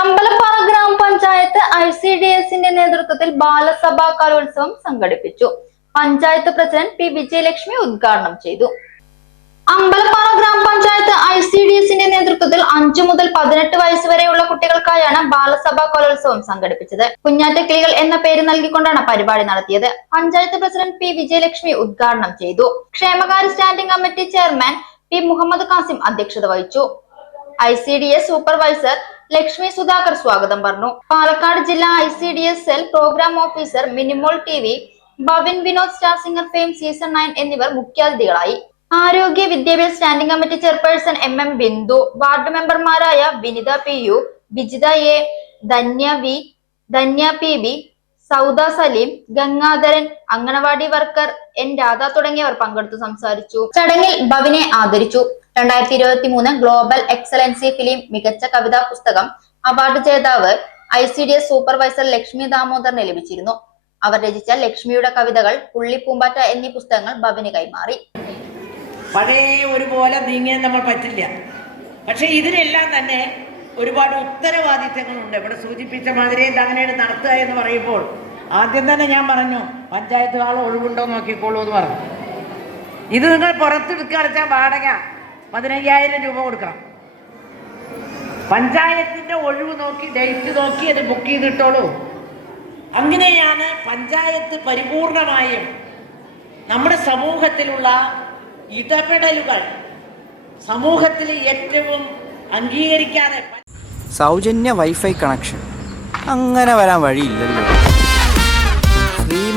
അമ്പലപ്പാറ ഗ്രാമപഞ്ചായത്ത് I C D എസിന്റെ നേതൃത്വത്തിൽ ബാലസഭാ കലോത്സവം സംഘടിപ്പിച്ചു. പഞ്ചായത്ത് പ്രസിഡന്റ് പി വിജയലക്ഷ്മി ഉദ്ഘാടനം ചെയ്തു. അമ്പലപ്പാറ ഗ്രാമപഞ്ചായത്ത് ഐ സി ഡി എസിന്റെ നേതൃത്വത്തിൽ അഞ്ചു മുതൽ പതിനെട്ട് വയസ്സ് വരെയുള്ള കുട്ടികൾക്കായാണ് ബാലസഭാ കലോത്സവം സംഘടിപ്പിച്ചത്. കുഞ്ഞാറ്റക്കിളികൾ എന്ന പേര് നൽകിക്കൊണ്ടാണ് പരിപാടി നടത്തിയത്. പഞ്ചായത്ത് പ്രസിഡന്റ് പി വിജയലക്ഷ്മി ഉദ്ഘാടനം ചെയ്തു. ക്ഷേമകാര്യ standing committee chairman P Muhammad Kasim അധ്യക്ഷത വഹിച്ചു. I C D S supervisor Lakshmi Sudhakar സ്വാഗതം പറഞ്ഞു. പാലക്കാട് ജില്ലാ I C D S L programme officer Minimol T V Bhavin Vinod star singer fame season nine എന്നിവർ മുഖ്യാതിഥികളായി. ആരോഗ്യ വിദ്യാഭ്യാസ standing committee chairperson M M Bindu ward മെമ്പർമാരായ Vinitha P U Vijitha A Dhanya V Dhanya P B Souda Saleem Gangadharan anganwadi worker N Radha തുടങ്ങിയവർ പങ്കെടുത്തു സംസാരിച്ചു. ചടങ്ങിൽ ഭവിനെ ആദരിച്ചു. രണ്ടായിരത്തി ഇരുപത്തി മൂന്ന് ഗ്ലോബൽ എക്സലൻസി ഫിലിം മികച്ച കവിതാ പുസ്തകം അവാർഡ് ജേതാവ് I C D S supervisor Lakshmi ദാമോദറിന് ലഭിച്ചിരുന്നു. അവർ രചിച്ച ലക്ഷ്മിയുടെ കവിതകൾ പുള്ളിപ്പൂമ്പാറ്റ എന്നീ പുസ്തകങ്ങൾ ഭവിന് കൈമാറി. പഴയ ഒരുപോലെ നീങ്ങാൻ നമ്മൾ പറ്റില്ല. പക്ഷെ ഇതിനെല്ലാം തന്നെ ഒരുപാട് ഉത്തരവാദിത്തങ്ങളുണ്ട്. ഇവിടെ സൂചിപ്പിച്ച മാതിരി അങ്ങനെയാണ് നടത്തുക എന്ന് പറയുമ്പോൾ ആദ്യം തന്നെ ഞാൻ പറഞ്ഞു പഞ്ചായത്ത് ആൾ ഒഴിവുണ്ടോ നോക്കിക്കോളൂ എന്ന് പറഞ്ഞു. ഇത് നിങ്ങൾ പുറത്തെടുക്കുക അടച്ചാൽ വാടക പതിനയ്യായിരം രൂപ കൊടുക്കണം. പഞ്ചായത്തിന്റെ ഒഴിവ് നോക്കി ഡേറ്റ് നോക്കി അത് ബുക്ക് ചെയ്തിട്ടോളൂ. അങ്ങനെയാണ് പഞ്ചായത്ത് പരിപൂർണമായും നമ്മുടെ സമൂഹത്തിലുള്ള ഇടപെടലുകൾ സമൂഹത്തിൽ ഏറ്റവും അംഗീകരിക്കാതെ സൗജന്യ വൈഫൈ കണക്ഷൻ അങ്ങനെ വരാൻ വഴിയില്ലല്ലോ.